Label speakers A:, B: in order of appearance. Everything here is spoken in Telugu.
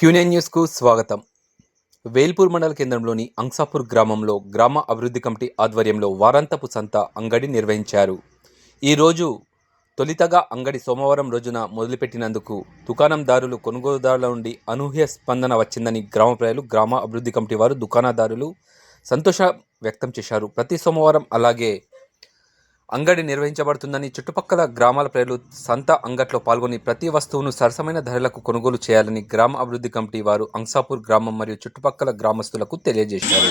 A: క్యూనియన్ న్యూస్కు స్వాగతం. వేల్పూర్ మండల కేంద్రంలోని అంసాపూర్ గ్రామంలో గ్రామ అభివృద్ధి కమిటీ ఆధ్వర్యంలో వారాంతపు సంత అంగడి నిర్వహించారు. ఈరోజు తొలితగా అంగడి సోమవారం రోజున మొదలుపెట్టినందుకు దుకాణందారులు కొనుగోలుదారుల నుండి అనూహ్య స్పందన వచ్చిందని గ్రామ ప్రజలు గ్రామ అభివృద్ధి కమిటీ వారు దుకాణదారులు సంతోషం వ్యక్తం చేశారు. ప్రతి సోమవారం అలాగే అంగడి నిర్వహించబడుతుందని చుట్టుపక్కల గ్రామాల ప్రజలు సంత అంగట్లో పాల్గొని ప్రతి వస్తువును సరసమైన ధరలకు కొనుగోలు చేయాలని గ్రామ అభివృద్ధి కమిటీ వారు అంసాపూర్ గ్రామం మరియు చుట్టుపక్కల గ్రామస్తులకు తెలియజేశారు.